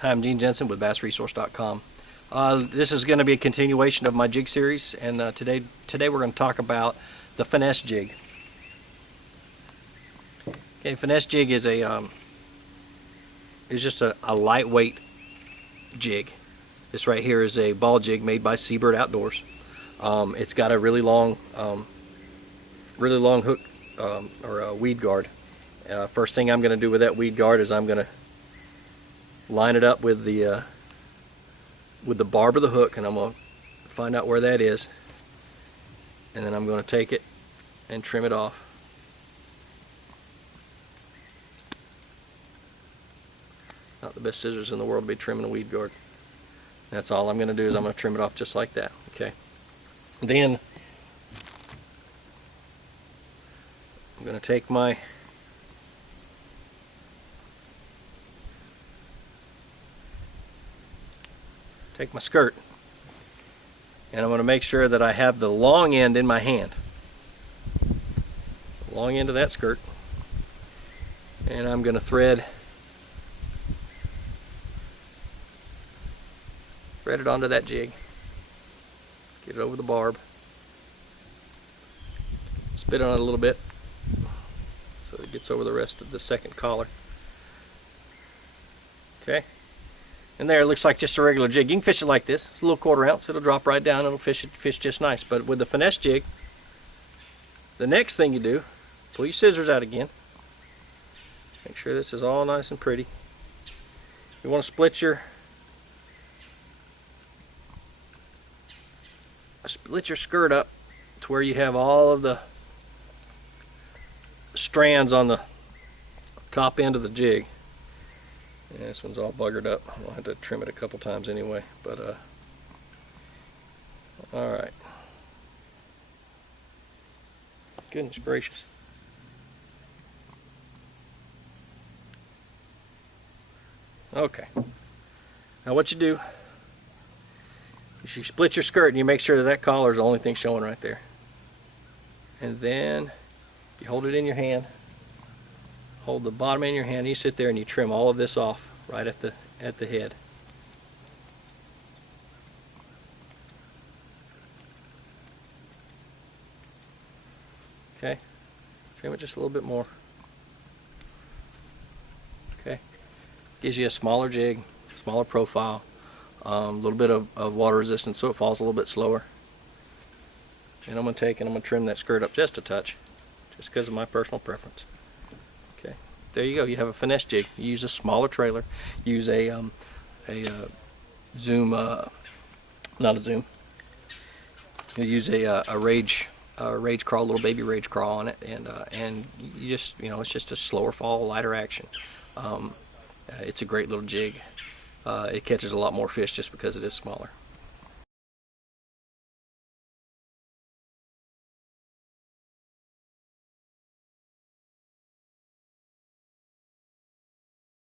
Hi, I'm Gene Jensen with BassResource.com. This is going to be a continuation of my jig series, and today we're going to talk about the Finesse Jig. Okay, Finesse Jig is just a lightweight jig. This right here is a ball jig made by Seabird Outdoors. It's got a really long hook or a weed guard. First thing I'm going to do with that weed guard is I'm going to line it up with the barb of the hook, and I'm going to find out where that is, and then I'm going to take it and trim it off. Not the best scissors in the world to be trimming a weed guard. That's all I'm going to do is I'm going to trim it off just like that. Okay. Then I'm going to take my skirt, and I'm going to make sure that I have the long end in my hand, the long end of that skirt, and I'm going to thread it onto that jig, get it over the barb, spit on it a little bit so it gets over the rest of the second collar. Okay. And there, it looks like just a regular jig. You can fish it like this. It's a little 1/4 ounce. It'll drop right down. It'll fish just nice. But with the Finesse Jig, the next thing you do, pull your scissors out again. Make sure this is all nice and pretty. You want to split your skirt up to where you have all of the strands on the top end of the jig. Yeah, this one's all buggered up. I'll have to trim it a couple times anyway, but alright. Goodness gracious. Okay. Now what you do is you split your skirt and you make sure that collar is the only thing showing right there. And then you hold it in your hand. Hold the bottom end of your hand, and you sit there and you trim all of this off right at the head. Okay, trim it just a little bit more. Okay, gives you a smaller jig, smaller profile, a little bit of water resistance so it falls a little bit slower. And I'm going to trim that skirt up just a touch, just because of my personal preference. Okay, there you go. You have a Finesse Jig. You use a smaller trailer. Use a zoom, not a zoom. You use a rage crawl, little baby rage crawl on it, and you just, it's just a slower fall, lighter action. It's a great little jig. It catches a lot more fish just because it is smaller.